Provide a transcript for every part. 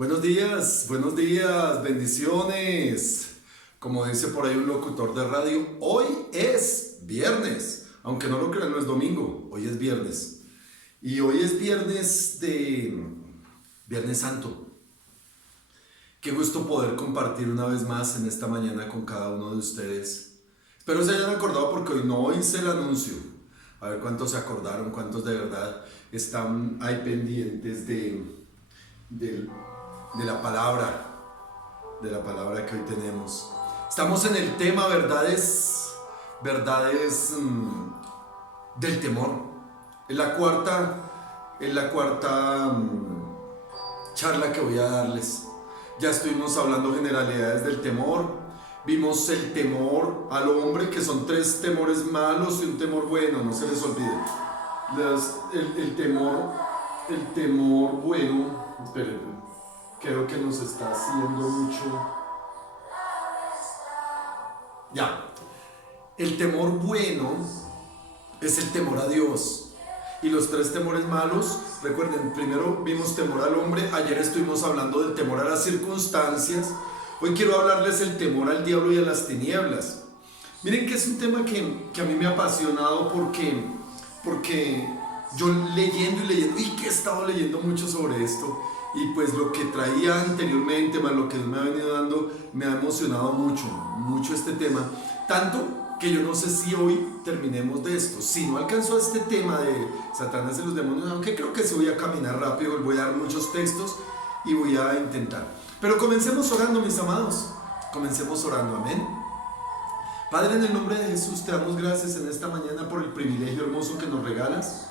Buenos días, bendiciones. Como dice por ahí un locutor de radio, hoy es viernes. Aunque no lo crean, no es domingo, hoy es viernes. Y hoy es Viernes Santo. Qué gusto poder compartir una vez más en esta mañana con cada uno de ustedes. Espero se hayan acordado porque hoy no hice el anuncio. A ver cuántos se acordaron, cuántos de verdad están ahí pendientes de la palabra que hoy tenemos. Estamos en el tema verdades del temor. Es la cuarta charla que voy a darles. Ya estuvimos hablando generalidades del temor. Vimos el temor al hombre, que son 3 temores malos y un temor bueno, no se les olvide. El temor bueno, esperen, creo que nos está haciendo mucho. Ya. El temor bueno es el temor a Dios. Y los 3 temores malos, recuerden, primero vimos temor al hombre, ayer estuvimos hablando del temor a las circunstancias. Hoy quiero hablarles del temor al diablo y a las tinieblas. Miren que es un tema que a mí me ha apasionado porque yo leyendo, y que he estado leyendo mucho sobre esto, y pues lo que traía anteriormente, más lo que Dios me ha venido dando, me ha emocionado mucho este tema. Tanto que yo no sé si hoy terminemos de esto. Si no alcanzo este tema de Satanás y los demonios, aunque creo que sí voy a caminar rápido, voy a dar muchos textos y voy a intentar. Pero comencemos orando, mis amados. Comencemos orando, amén. Padre, en el nombre de Jesús, te damos gracias en esta mañana por el privilegio hermoso que nos regalas.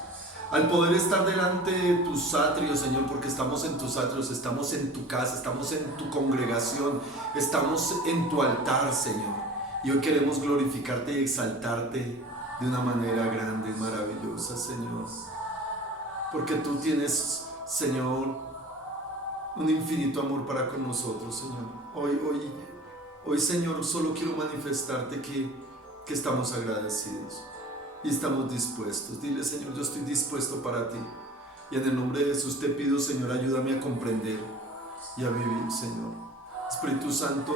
Al poder estar delante de tus atrios, Señor, porque estamos en tus atrios, estamos en tu casa, estamos en tu congregación, estamos en tu altar, Señor. Y hoy queremos glorificarte y exaltarte de una manera grande y maravillosa, Señor. Porque tú tienes, Señor, un infinito amor para con nosotros, Señor. Hoy, Señor, solo quiero manifestarte que estamos agradecidos y estamos dispuestos. Dile, Señor, yo estoy dispuesto para ti. Y en el nombre de Jesús te pido, Señor, ayúdame a comprender y a vivir, Señor. Espíritu Santo,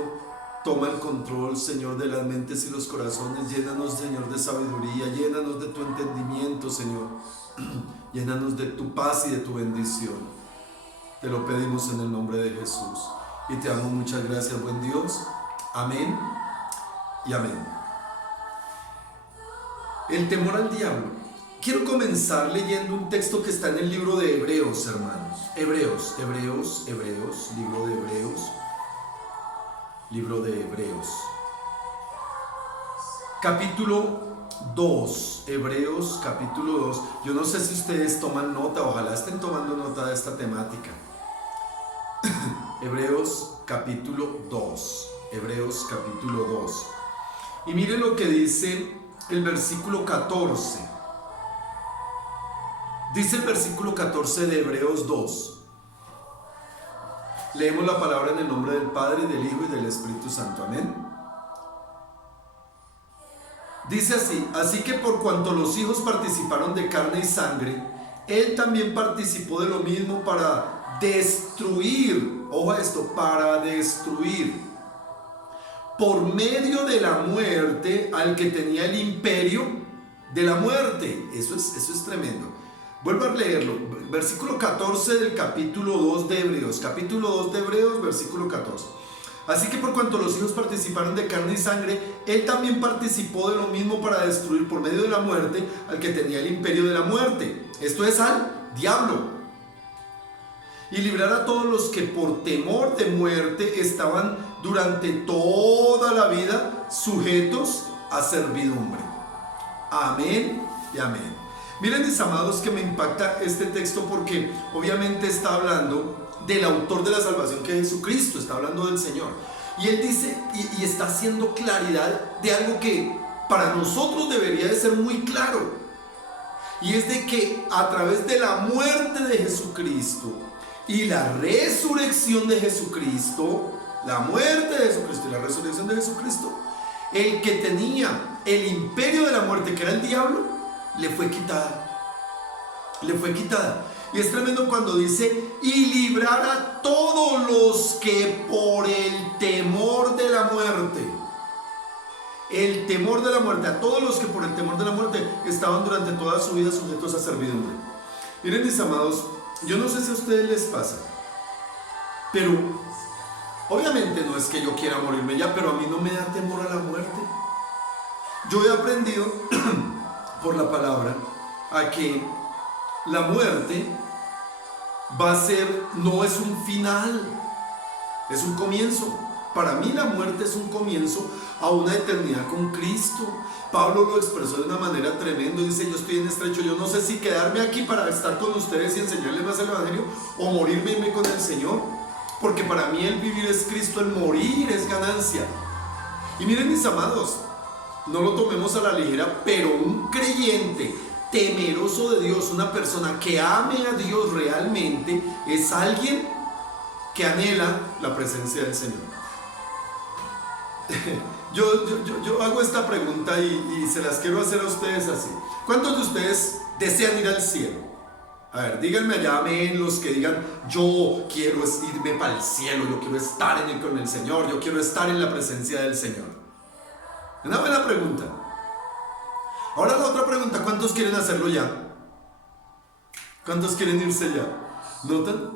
toma el control, Señor, de las mentes y los corazones. Llénanos, Señor, de sabiduría. Llénanos de tu entendimiento, Señor. Llénanos de tu paz y de tu bendición. Te lo pedimos en el nombre de Jesús. Y te damos muchas gracias, buen Dios. Amén y amén. El temor al diablo. Quiero comenzar leyendo un texto que está en el libro de Hebreos, hermanos. Hebreos, libro de Hebreos. Capítulo 2, Hebreos capítulo 2. Yo no sé si ustedes toman nota, ojalá estén tomando nota de esta temática. Hebreos capítulo 2. Y miren lo que dice el versículo 14. Dice el versículo 14 de Hebreos 2. Leemos la palabra en el nombre del Padre, del Hijo y del Espíritu Santo. Amén. Dice así: así que por cuanto los hijos participaron de carne y sangre, Él también participó de lo mismo para destruir, ojo a esto, para destruir por medio de la muerte al que tenía el imperio de la muerte. Eso es tremendo. Vuelvo a leerlo, versículo 14 del capítulo 2 de Hebreos, versículo 14. Así que por cuanto los hijos participaron de carne y sangre, Él también participó de lo mismo para destruir por medio de la muerte al que tenía el imperio de la muerte, esto es, al diablo, y librar a todos los que por temor de muerte estaban durante toda la vida sujetos a servidumbre. Amén y amén. Miren, mis amados, que me impacta este texto porque obviamente está hablando del autor de la salvación, que es Jesucristo, está hablando del Señor. Y Él dice, y está haciendo claridad de algo que para nosotros debería de ser muy claro. Y es de que a través de la muerte de Jesucristo y la resurrección de Jesucristo, la muerte de Jesucristo y la resurrección de Jesucristo, el que tenía el imperio de la muerte, que era el diablo, le fue quitada. Y es tremendo cuando dice y librar a todos los que por el temor de la muerte, a todos los que por el temor de la muerte estaban durante toda su vida sujetos a servidumbre. Miren, mis amados, yo no sé si a ustedes les pasa, pero obviamente no es que yo quiera morirme ya, pero a mí no me da temor a la muerte. Yo he aprendido por la palabra a que la muerte va a ser, no es un final, es un comienzo. Para mí la muerte es un comienzo a una eternidad con Cristo. Pablo lo expresó de una manera tremenda. Dice: yo estoy en estrecho, yo no sé si quedarme aquí para estar con ustedes y enseñarles más el evangelio, o morirme y irme con el Señor, porque para mí el vivir es Cristo, el morir es ganancia. Y miren, mis amados, no lo tomemos a la ligera, pero un creyente temeroso de Dios, una persona que ame a Dios realmente, es alguien que anhela la presencia del Señor. Yo hago esta pregunta y se las quiero hacer a ustedes así. ¿Cuántos de ustedes desean ir al cielo? A ver, díganme allá, amén, los que digan: yo quiero irme para el cielo, yo quiero estar con el Señor, yo quiero estar en la presencia del Señor. Una buena pregunta. Ahora la otra pregunta: ¿cuántos quieren hacerlo ya? ¿Cuántos quieren irse ya? ¿Notan?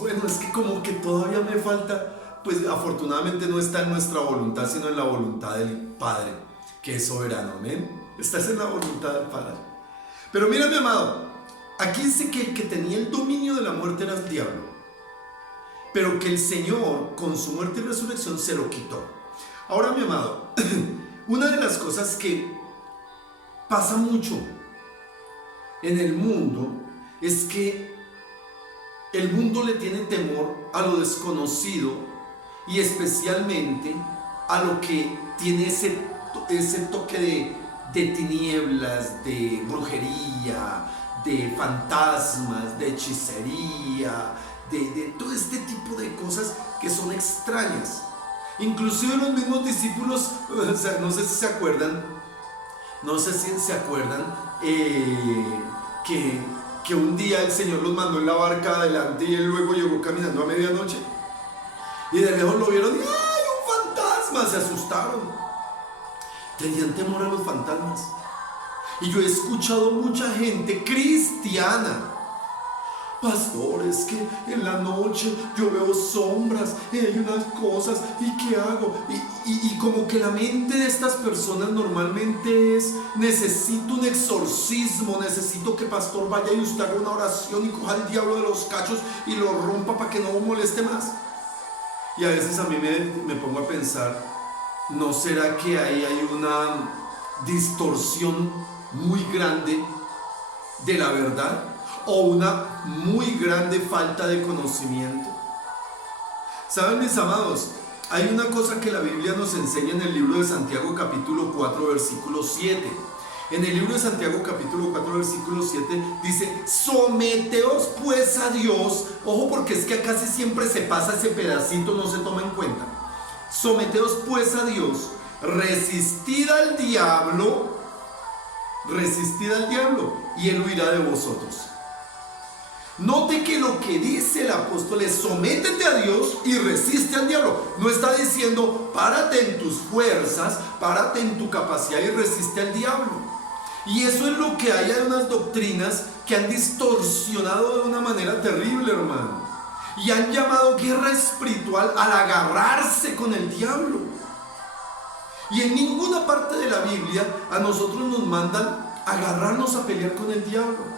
Bueno, es que como que todavía me falta. Pues afortunadamente no está en nuestra voluntad, sino en la voluntad del Padre, que es soberano, amén. Estás en la voluntad del Padre. Pero mira, mi amado, aquí dice que el que tenía el dominio de la muerte era el diablo, pero que el Señor con su muerte y resurrección se lo quitó. Ahora, mi amado, una de las cosas que pasa mucho en el mundo es que el mundo le tiene temor a lo desconocido, y especialmente a lo que tiene ese toque de tinieblas, de brujería, de fantasmas, de hechicería, de todo este tipo de cosas que son extrañas. Inclusive los mismos discípulos, o sea, no sé si se acuerdan que un día el Señor los mandó en la barca adelante y Él luego llegó caminando a medianoche. Y de lejos lo vieron y ¡ay, un fantasma! Se asustaron. Tenían temor a los fantasmas. Y yo he escuchado mucha gente cristiana: pastores, que en la noche yo veo sombras y hay unas cosas, ¿y qué hago? Y como que la mente de estas personas normalmente es: necesito un exorcismo, necesito que pastor vaya y usted haga una oración y coja al diablo de los cachos y lo rompa para que no moleste más. Y a veces a mí me pongo a pensar: ¿no será que ahí hay una distorsión muy grande de la verdad? ¿O una muy grande falta de conocimiento? ¿Saben, mis amados? Hay una cosa que la Biblia nos enseña en el libro de Santiago capítulo 4 versículo 7. En el libro de Santiago capítulo 4 versículo 7 dice: someteos pues a Dios. Ojo, porque es que casi siempre se pasa ese pedacito, no se toma en cuenta. Someteos pues a Dios, resistid al diablo y él huirá de vosotros. Note que lo que dice el apóstol es: sométete a Dios y resiste al diablo. No está diciendo: párate en tus fuerzas, párate en tu capacidad y resiste al diablo. Y eso es lo que hay en unas doctrinas que han distorsionado de una manera terrible, hermano. Y han llamado guerra espiritual al agarrarse con el diablo. Y en ninguna parte de la Biblia a nosotros nos mandan agarrarnos a pelear con el diablo.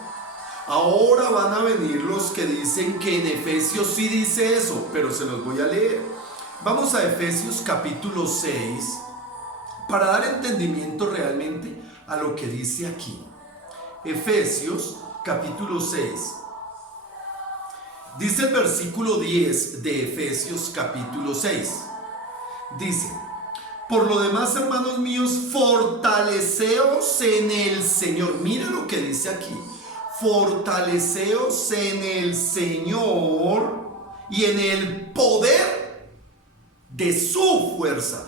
Ahora van a venir los que dicen que en Efesios sí dice eso, pero se los voy a leer. Vamos a Efesios capítulo 6 para dar entendimiento realmente a lo que dice aquí. Efesios capítulo 6. Dice el versículo 10 de Efesios capítulo 6. Dice: por lo demás, hermanos míos, fortaleceos en el Señor. Mira lo que dice aquí: fortaleceos en el Señor y en el poder de su fuerza.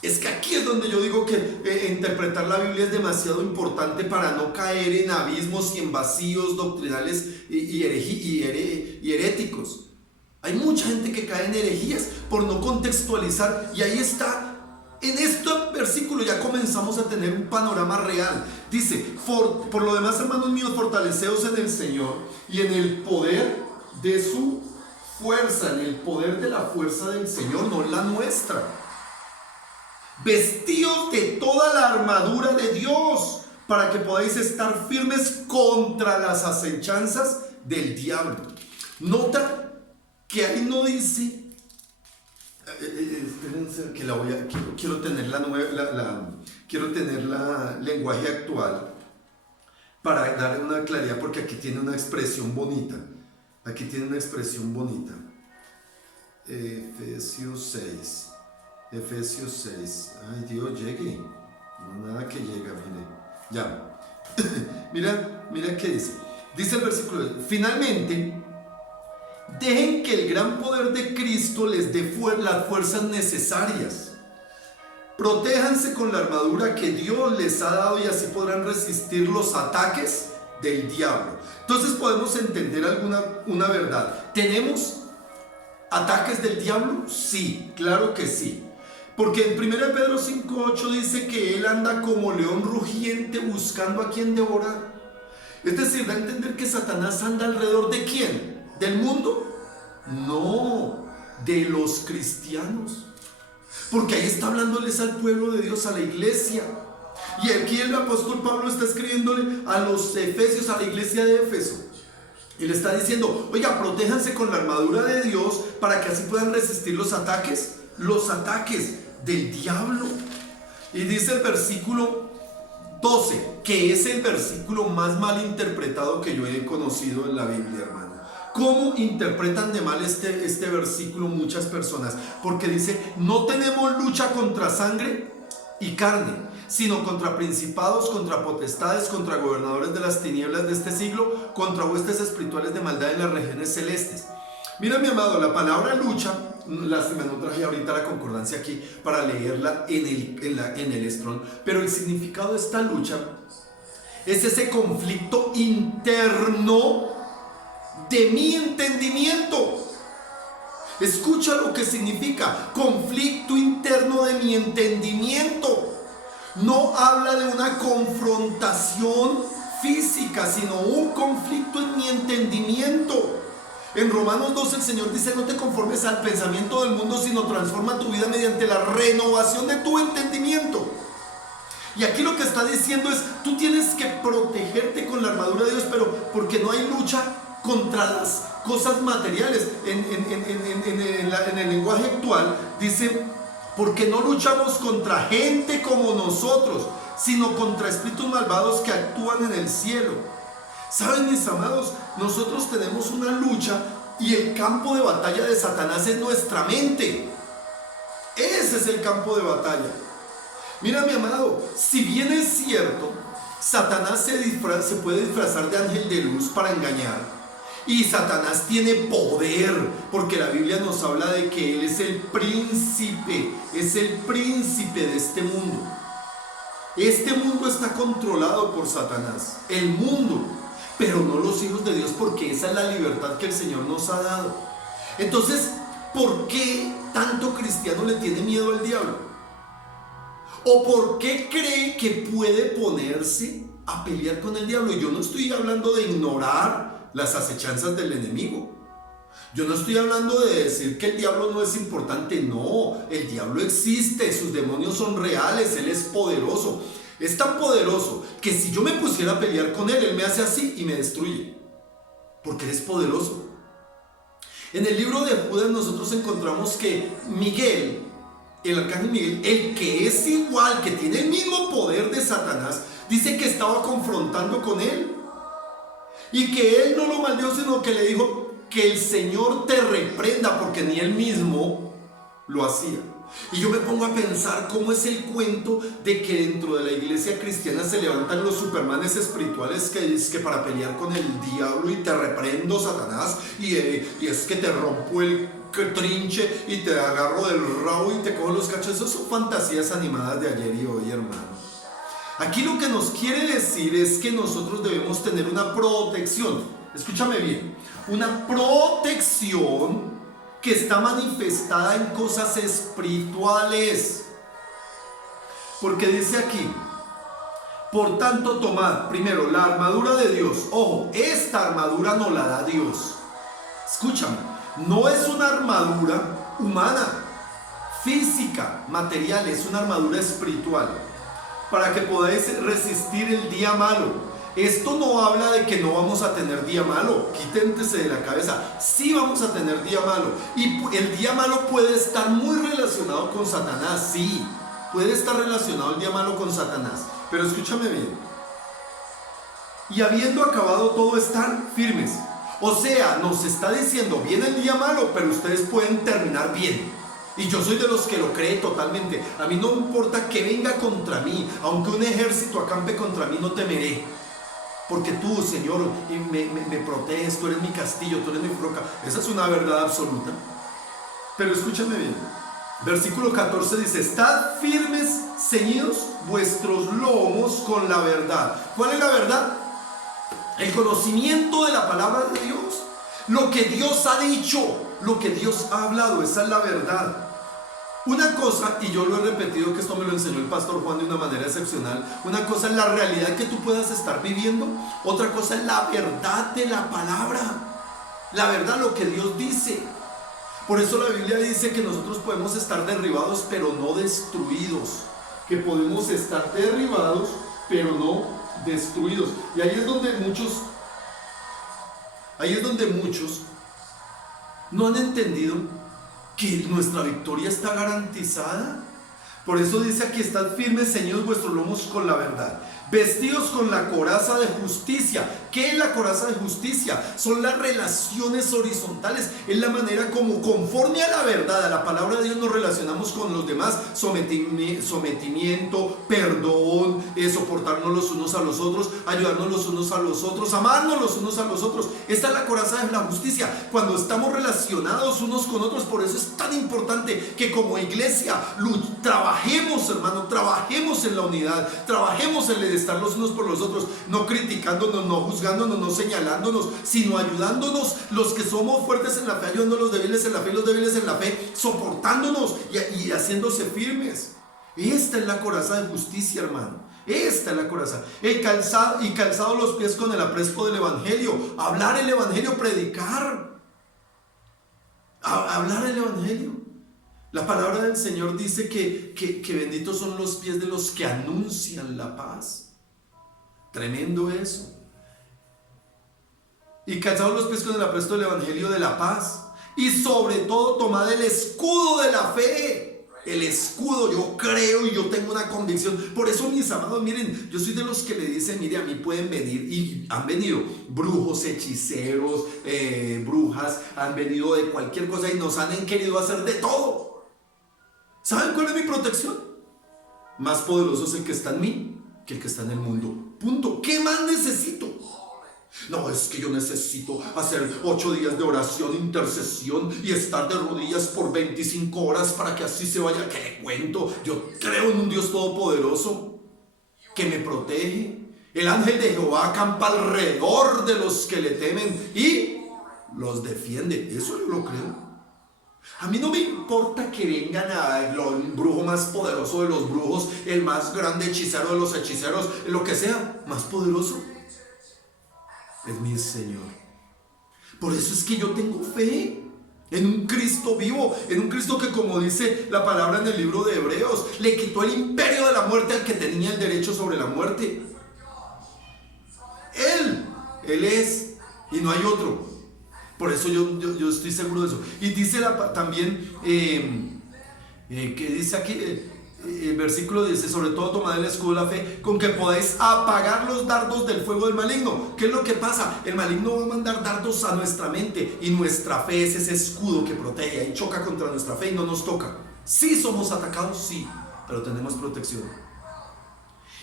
Es que aquí es donde yo digo que interpretar la Biblia es demasiado importante para no caer en abismos y en vacíos doctrinales y heréticos. Hay mucha gente que cae en herejías por no contextualizar, y ahí está. En este versículo ya comenzamos a tener un panorama real. Dice, por lo demás, hermanos míos, fortaleceos en el Señor y en el poder de su fuerza, en el poder de la fuerza del Señor, no la nuestra. Vestíos de toda la armadura de Dios para que podáis estar firmes contra las acechanzas del diablo. Nota que ahí no dice, espérense que quiero tener quiero tener la lenguaje actual para darle una claridad, porque aquí tiene una expresión bonita. Aquí tiene una expresión bonita. Efesios 6. Ay, Dios, llegue. No, nada que llega, mire. Ya. mira qué dice. Dice el versículo: finalmente, dejen que el gran poder de Cristo les dé las fuerzas necesarias. Protéjanse con la armadura que Dios les ha dado y así podrán resistir los ataques del diablo. Entonces podemos entender una verdad. ¿Tenemos ataques del diablo? Sí, claro que sí. Porque en 1 Pedro 5:8 dice que él anda como león rugiente buscando a quien devorar. Es decir, da a entender que Satanás anda alrededor ¿de quién? ¿Del mundo? No, de los cristianos. Porque ahí está hablándoles al pueblo de Dios, a la iglesia. Y aquí el apóstol Pablo está escribiéndole a los efesios, a la iglesia de Éfeso. Y le está diciendo, oiga, protéjanse con la armadura de Dios para que así puedan resistir los ataques del diablo. Y dice el versículo 12, que es el versículo más mal interpretado que yo he conocido en la Biblia, hermano. ¿Cómo interpretan de mal este versículo muchas personas? Porque dice, no tenemos lucha contra sangre y carne, sino contra principados, contra potestades, contra gobernadores de las tinieblas de este siglo, contra huestes espirituales de maldad en las regiones celestes. Mira, mi amado, la palabra lucha, lástima, no traje ahorita la concordancia aquí para leerla en el Strong, pero el significado de esta lucha es ese conflicto interno de mi entendimiento. Escucha lo que significa conflicto interno de mi entendimiento. No habla de una confrontación física, sino un conflicto en mi entendimiento. En Romanos 12 el Señor dice, no te conformes al pensamiento del mundo, sino transforma tu vida mediante la renovación de tu entendimiento. Y aquí lo que está diciendo es, tú tienes que protegerte con la armadura de Dios, pero porque no hay lucha contra las cosas materiales. En el lenguaje actual dice, porque no luchamos contra gente como nosotros, sino contra espíritus malvados que actúan en el cielo. ¿Saben, mis amados? Nosotros tenemos una lucha y el campo de batalla de Satanás es nuestra mente. Ese es el campo de batalla. Mira, mi amado, si bien es cierto, Satanás se puede disfrazar de ángel de luz para engañar. Y Satanás tiene poder, porque la Biblia nos habla de que él es el príncipe de este mundo. Este mundo está controlado por Satanás, el mundo, pero no los hijos de Dios, porque esa es la libertad que el Señor nos ha dado. Entonces, ¿por qué tanto cristiano le tiene miedo al diablo? ¿O por qué cree que puede ponerse a pelear con el diablo? Y yo no estoy hablando de ignorar las acechanzas del enemigo. Yo no estoy hablando de decir que el diablo no es importante. No, el diablo existe, sus demonios son reales, él es poderoso. Es tan poderoso que si yo me pusiera a pelear con él, él me hace así y me destruye, porque él es poderoso. En el libro de Judas nosotros encontramos que Miguel, el arcángel Miguel, el que es igual, que tiene el mismo poder de Satanás, dice que estaba confrontando con él. Y que él no lo maldijo, sino que le dijo que el Señor te reprenda, porque ni él mismo lo hacía. Y yo me pongo a pensar cómo es el cuento de que dentro de la iglesia cristiana se levantan los supermanes espirituales que es que para pelear con el diablo y te reprendo, Satanás, y es que te rompo el trinche y te agarro del rabo y te cojo los cachos. Esas son fantasías animadas de ayer y hoy, hermano. Aquí lo que nos quiere decir es que nosotros debemos tener una protección. Escúchame bien, una protección que está manifestada en cosas espirituales. Porque dice aquí, por tanto tomad primero la armadura de Dios. Ojo, esta armadura no la da Dios. Escúchame, no es una armadura humana, física, material, es una armadura espiritual. Para que podáis resistir el día malo. Esto no habla de que no vamos a tener día malo, quítense de la cabeza, sí vamos a tener día malo. Y el día malo puede estar muy relacionado con Satanás, sí, puede estar relacionado el día malo con Satanás. Pero escúchame bien. Y habiendo acabado todo, estar firmes. O sea, nos está diciendo, viene el día malo, pero ustedes pueden terminar bien. Y yo soy de los que lo cree totalmente. A mí no me importa que venga contra mí, aunque un ejército acampe contra mí, no temeré. Porque tú, Señor, me proteges, tú eres mi castillo, tú eres mi roca. Esa es una verdad absoluta. Pero escúchame bien. Versículo 14 dice, estad firmes, ceñidos vuestros lomos con la verdad. ¿Cuál es la verdad? El conocimiento de la palabra de Dios. Lo que Dios ha dicho, lo que Dios ha hablado, esa es la verdad. Una cosa, y yo lo he repetido, que esto me lo enseñó el pastor Juan de una manera excepcional, una cosa es la realidad que tú puedas estar viviendo, otra cosa es la verdad de la palabra, la verdad, lo que Dios dice. Por eso la Biblia dice que nosotros podemos estar derribados pero no destruidos, que podemos estar derribados pero no destruidos. Y ahí es donde muchos no han entendido que nuestra victoria está garantizada. Por eso dice aquí, estad firmes, ceñidos vuestros lomos con la verdad, vestidos con la coraza de justicia. ¿Qué es la coraza de justicia? Son las relaciones horizontales, es la manera como conforme a la verdad, a la palabra de Dios, nos relacionamos con los demás. Sometimiento, perdón, soportarnos los unos a los otros, ayudarnos los unos a los otros, amarnos los unos a los otros. Esta es la coraza de la justicia, cuando estamos relacionados unos con otros. Por eso es tan importante que como iglesia trabajemos, hermano, trabajemos en la unidad, trabajemos en el estar los unos por los otros, no criticándonos, no juzgándonos, no señalándonos, sino ayudándonos, los que somos fuertes en la fe, ayudando a los débiles en la fe, y los débiles en la fe, soportándonos y haciéndose firmes. Esta es la coraza de justicia, hermano. Esta es la coraza. Calzado los pies con el aprespo del evangelio. Hablar el evangelio, predicar. Hablar el evangelio. La palabra del Señor dice que benditos son los pies de los que anuncian la paz. Tremendo eso. Y calzados los pies con el apresto del evangelio de la paz. Y sobre todo tomad el escudo de la fe. El escudo, yo creo y yo tengo una convicción. Por eso, mis amados, miren, yo soy de los que le dicen, mire, a mí pueden venir, y han venido brujos, hechiceros, brujas, han venido de cualquier cosa y nos han querido hacer de todo. ¿Saben cuál es mi protección? Más poderoso es el que está en mí que el que está en el mundo. Punto. ¿Qué más necesito? No, es que yo necesito hacer 8 días de oración, intercesión y estar de rodillas por 25 horas para que así se vaya. ¿Qué le cuento? Yo creo en un Dios todopoderoso que me protege. El ángel de Jehová acampa alrededor de los que le temen y los defiende. Eso yo lo creo. A mí no me importa que vengan el brujo más poderoso de los brujos, el más grande hechicero de los hechiceros, lo que sea, más poderoso es mi Señor. Por eso es que yo tengo fe en un Cristo vivo, en un Cristo que, como dice la palabra en el libro de Hebreos, le quitó el imperio de la muerte al que tenía el derecho sobre la muerte. Él es, y no hay otro. Por eso yo estoy seguro de eso. Y dice también, que dice aquí, el versículo dice, sobre todo tomad el escudo de la fe, con que podáis apagar los dardos del fuego del maligno. ¿Qué es lo que pasa? El maligno va a mandar dardos a nuestra mente, y nuestra fe es ese escudo que protege y choca contra nuestra fe y no nos toca. Sí somos atacados, sí, pero tenemos protección.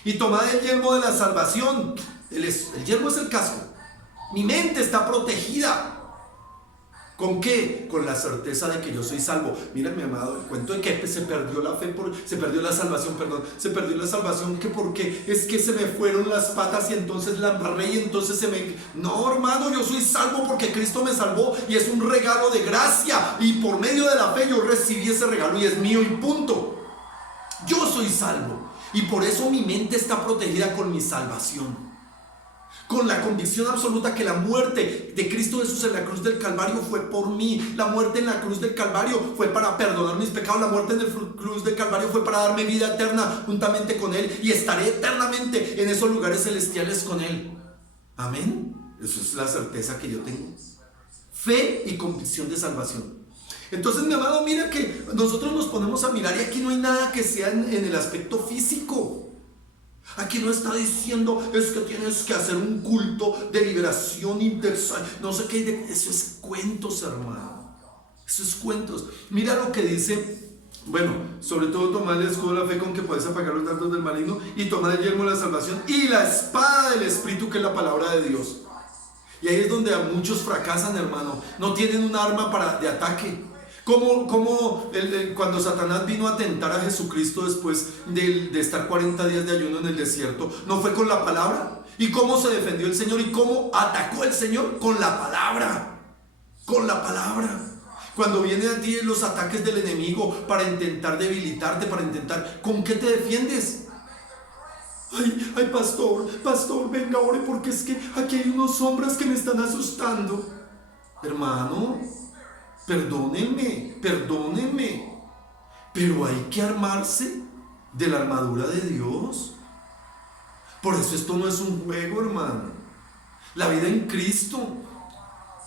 Y tomad el yelmo de la salvación. El yelmo es el casco. Mi mente está protegida. ¿Con qué? Con la certeza de que yo soy salvo. Mira, mi amado, el cuento de que se perdió la fe, se perdió la salvación, perdón. Se perdió la salvación, ¿que por qué? Es que se me fueron las patas y entonces la embarré y entonces se me... No, hermano, yo soy salvo porque Cristo me salvó y es un regalo de gracia. Y por medio de la fe yo recibí ese regalo y es mío y punto. Yo soy salvo y por eso mi mente está protegida con mi salvación. Con la convicción absoluta que la muerte de Cristo Jesús en la cruz del Calvario fue por mí. La muerte en la cruz del Calvario fue para perdonar mis pecados. La muerte en la cruz del Calvario fue para darme vida eterna juntamente con Él. Y estaré eternamente en esos lugares celestiales con Él. Amén. Esa es la certeza que yo tengo. Fe y convicción de salvación. Entonces, mi amado, mira que nosotros nos ponemos a mirar y aquí no hay nada que sea en el aspecto físico. Aquí no está diciendo es que tienes que hacer un culto de liberación y no sé qué. Eso es cuentos, hermano. Eso es cuentos. Mira lo que dice. Bueno, sobre todo tomad el escudo de la fe con que puedes apagar los dardos del maligno, y tomad el yelmo de la salvación y la espada del Espíritu, que es la palabra de Dios. Y ahí es donde a muchos fracasan, hermano. No tienen un arma de ataque. Cuando Satanás vino a tentar a Jesucristo después de estar 40 días de ayuno en el desierto, ¿no fue con la palabra? ¿Y cómo se defendió el Señor? ¿Y cómo atacó el Señor? Con la palabra. Con la palabra. Cuando vienen a ti los ataques del enemigo para intentar debilitarte, ¿con qué te defiendes? Ay, pastor, venga, ore, porque es que aquí hay unos sombras que me están asustando. Hermano, perdónenme, pero hay que armarse de la armadura de Dios. Por eso esto no es un juego, hermano. La vida en Cristo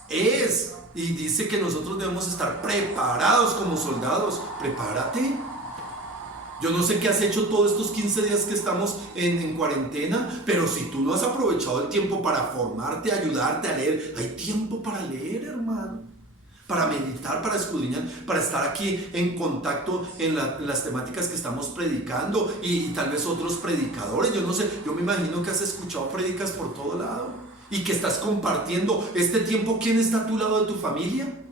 es, y dice que nosotros debemos estar preparados como soldados. Prepárate. Yo no sé qué has hecho todos estos 15 días que estamos en cuarentena, pero si tú no has aprovechado el tiempo para formarte, ayudarte a leer, hay tiempo para leer, hermano. Para meditar, para escudriñar, para estar aquí en contacto en las temáticas que estamos predicando y tal vez otros predicadores. Yo no sé, yo me imagino que has escuchado prédicas por todo lado y que estás compartiendo este tiempo. ¿Quién está a tu lado de tu familia?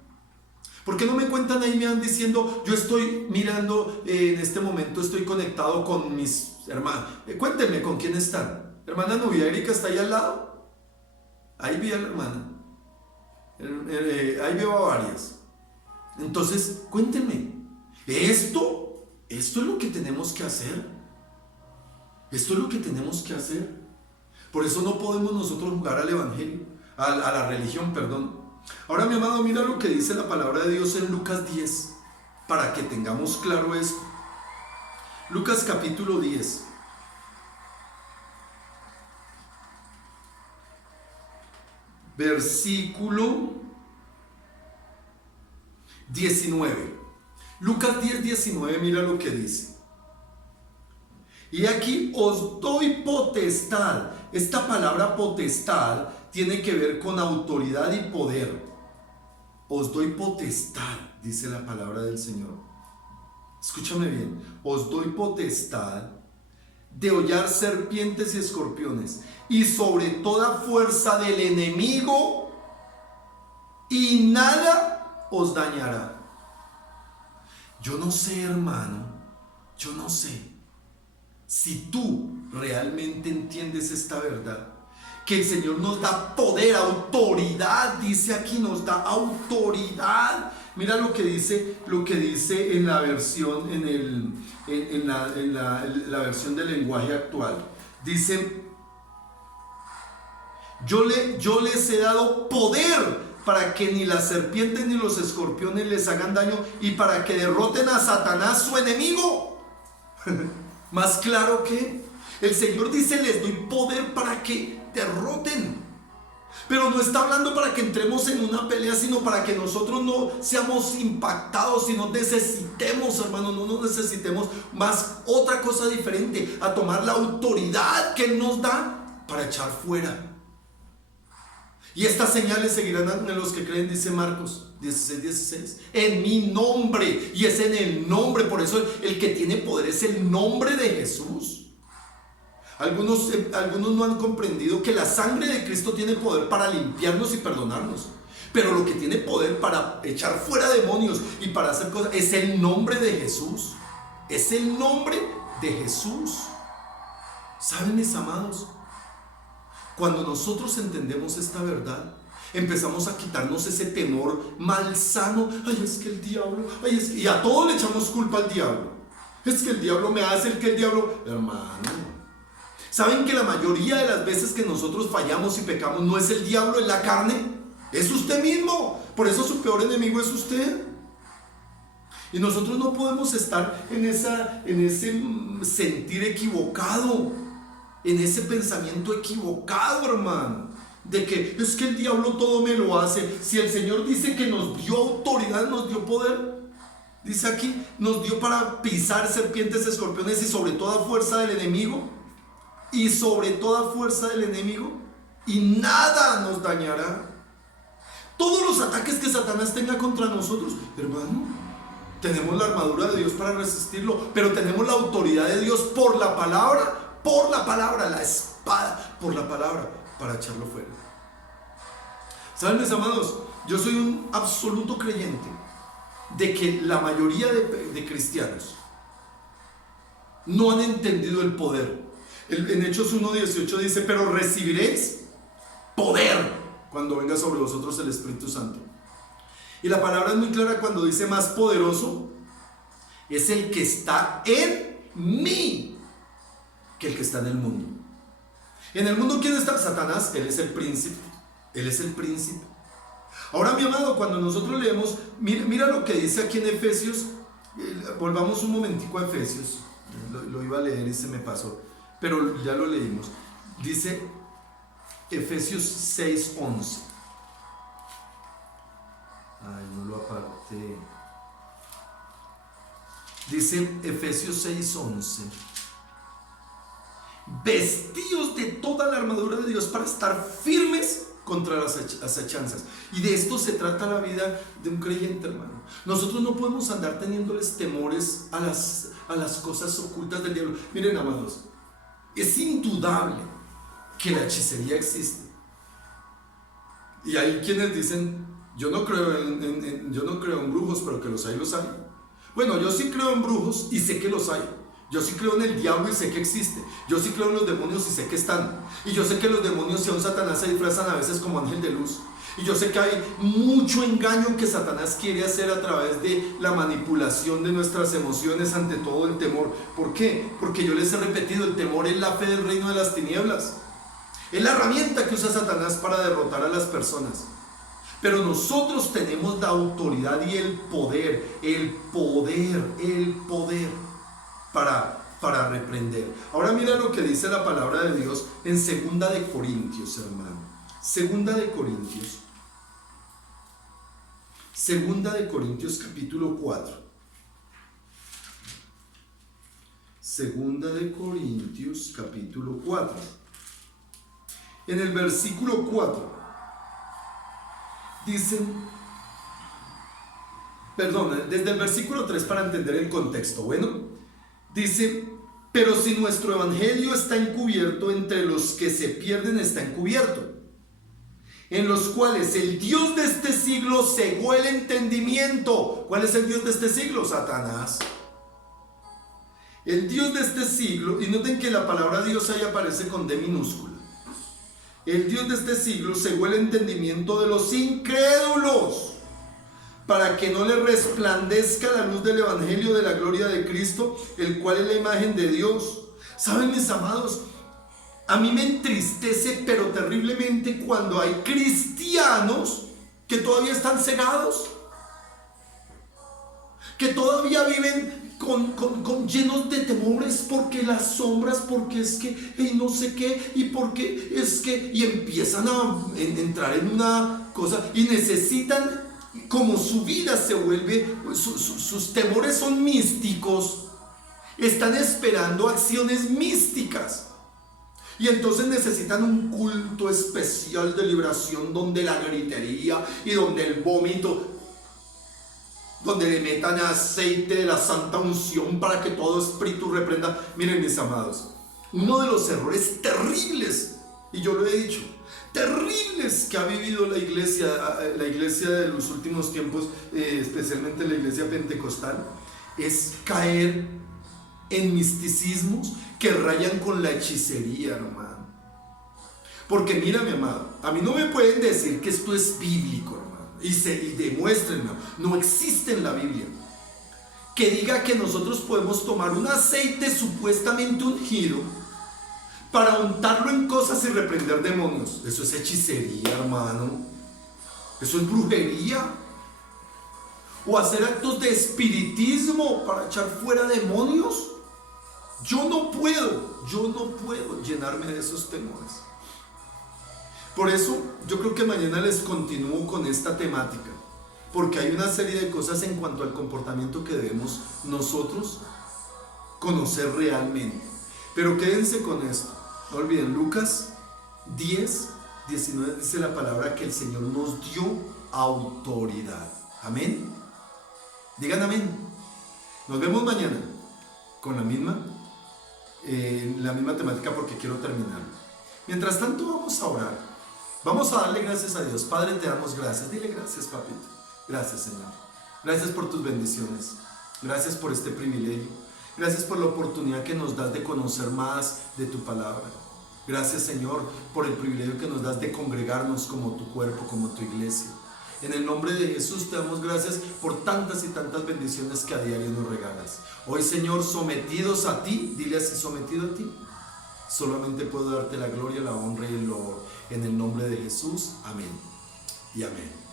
¿Por qué no me cuentan ahí, me van diciendo, yo estoy mirando, en este momento estoy conectado con mis hermanos? Cuéntenme con quién están. Hermana Nubia Erika está ahí al lado. Ahí vi a la hermana. Ahí veo a varias. Entonces, cuéntenme. Esto es lo que tenemos que hacer. Esto es lo que tenemos que hacer. Por eso no podemos nosotros jugar al evangelio, a la religión, perdón. Ahora, mi amado, mira lo que dice la palabra de Dios en Lucas 10, para que tengamos claro esto. Lucas capítulo 10. Versículo 19. Lucas 10, 19, mira lo que dice. Y aquí os doy potestad. Esta palabra potestad tiene que ver con autoridad y poder. Os doy potestad, dice la palabra del Señor. Escúchame bien. Os doy potestad de hollar serpientes y escorpiones y sobre toda fuerza del enemigo, y nada os dañará. Yo no sé, hermano, yo no sé si tú realmente entiendes esta verdad, que el Señor nos da poder, autoridad. Dice aquí, nos da autoridad. Mira lo que dice en la versión, en la versión del lenguaje actual. Dice: yo les he dado poder para que ni las serpientes ni los escorpiones les hagan daño, y para que derroten a Satanás, su enemigo. Más claro que el Señor dice: les doy poder para que derroten. Pero no está hablando para que entremos en una pelea, sino para que nosotros no seamos impactados y no necesitemos, hermano, no nos necesitemos más otra cosa diferente a tomar la autoridad que Él nos da para echar fuera. Y estas señales seguirán en los que creen, dice Marcos. 16:16. En mi nombre. Y es en el nombre. Por eso el que tiene poder es el nombre de Jesús. Algunos no han comprendido que la sangre de Cristo tiene poder para limpiarnos y perdonarnos. Pero lo que tiene poder para echar fuera demonios y para hacer cosas es el nombre de Jesús. Es el nombre de Jesús. ¿Saben, mis amados? Cuando nosotros entendemos esta verdad, empezamos a quitarnos ese temor malsano. Ay, es que el diablo, y a todos le echamos culpa al diablo. Es que el diablo me hace, hermano. ¿Saben que la mayoría de las veces que nosotros fallamos y pecamos no es el diablo en la carne? Es usted mismo. Por eso su peor enemigo es usted. Y nosotros no podemos estar en ese sentir equivocado, en ese pensamiento equivocado, hermano, de que es que el diablo todo me lo hace. Si el Señor dice que nos dio autoridad, nos dio poder, dice aquí, nos dio para pisar serpientes, escorpiones y sobre toda fuerza del enemigo, y nada nos dañará. Todos los ataques que Satanás tenga contra nosotros, hermano, tenemos la armadura de Dios para resistirlo, pero tenemos la autoridad de Dios por la palabra, la espada, por la palabra, para echarlo fuera. ¿Saben, mis amados? Yo soy un absoluto creyente de que la mayoría de cristianos no han entendido el poder. En Hechos 1:18 dice: pero recibiréis poder cuando venga sobre vosotros el Espíritu Santo. Y la palabra es muy clara cuando dice más poderoso es el que está en mí que el que está en el mundo. En el mundo, ¿quién está? Satanás. Él es el príncipe. Ahora, mi amado, cuando nosotros leemos, mira lo que dice aquí en Efesios. Volvamos un momentico a Efesios. Lo iba a leer y se me pasó, pero ya lo leímos. Dice Efesios 6:11. Ay, no lo aparté. Dice Efesios 6:11: vestíos de toda la armadura de Dios para estar firmes contra las acechanzas. Y de esto se trata la vida de un creyente, hermano. Nosotros no podemos andar teniéndoles temores a las cosas ocultas del diablo. Miren, amados, es indudable que la hechicería existe. Y hay quienes dicen: yo no creo en brujos, pero que los hay. Bueno, yo sí creo en brujos y sé que los hay. Yo sí creo en el diablo y sé que existe. Yo sí creo en los demonios y sé que están. Y yo sé que los demonios y aún Satanás se disfrazan a veces como ángel de luz. Y yo sé que hay mucho engaño que Satanás quiere hacer a través de la manipulación de nuestras emociones, ante todo el temor. ¿Por qué? Porque yo les he repetido, el temor es la fe del reino de las tinieblas. Es la herramienta que usa Satanás para derrotar a las personas. Pero nosotros tenemos la autoridad y el poder para reprender. Ahora mira lo que dice la palabra de Dios en 2 de Corintios, hermano. 2 de Corintios capítulo 4. 2 de Corintios capítulo 4. En el versículo 4 dicen, desde el versículo 3 para entender el contexto. Bueno, dice: pero si nuestro evangelio está encubierto, entre los que se pierden está encubierto, en los cuales el Dios de este siglo cegó el entendimiento. ¿Cuál es el Dios de este siglo? Satanás. El Dios de este siglo, y noten que la palabra Dios ahí aparece con D minúscula. El Dios de este siglo cegó el entendimiento de los incrédulos, para que no le resplandezca la luz del evangelio de la gloria de Cristo, el cual es la imagen de Dios. ¿Saben, mis amados? A mí me entristece, pero terriblemente, cuando hay cristianos que todavía están cegados, que todavía viven llenos de temores, porque las sombras, porque es que y no sé qué, y porque es que, y empiezan a entrar en una cosa y necesitan, como su vida se vuelve, sus temores son místicos, están esperando acciones místicas. Y entonces necesitan un culto especial de liberación, donde la gritería y donde el vómito. donde le metan aceite de la santa unción para que todo espíritu reprenda. Miren, mis amados, uno de los errores terribles, y yo lo he dicho, terribles que ha vivido la iglesia de los últimos tiempos, especialmente la iglesia pentecostal, es caer en misticismos que rayan con la hechicería, hermano. Porque mira, mi amado, a mí no me pueden decir que esto es bíblico, hermano, y demuéstrenlo. No existe en la Biblia que diga que nosotros podemos tomar un aceite supuestamente ungido para untarlo en cosas y reprender demonios. Eso es hechicería, hermano. Eso es brujería. O hacer actos de espiritismo para echar fuera demonios. Yo no puedo llenarme de esos temores. Por eso yo creo que mañana les continúo con esta temática, porque hay una serie de cosas en cuanto al comportamiento que debemos nosotros conocer realmente. Pero quédense con esto, no olviden, Lucas 10, 19 dice la palabra que el Señor nos dio autoridad. Amén. Digan amén. Nos vemos mañana con la misma temática, porque quiero terminar. Mientras tanto, vamos a orar. Vamos a darle gracias a Dios. Padre, te damos gracias. Dile gracias, papito. Gracias, Señor. Gracias por tus bendiciones. Gracias por este privilegio. Gracias por la oportunidad que nos das de conocer más de tu palabra. Gracias, Señor, por el privilegio que nos das de congregarnos como tu cuerpo, como tu iglesia. En el nombre de Jesús te damos gracias por tantas y tantas bendiciones que a diario nos regalas. Hoy, Señor, sometidos a ti, dile así, sometido a ti, solamente puedo darte la gloria, la honra y el loor. En el nombre de Jesús, amén y amén.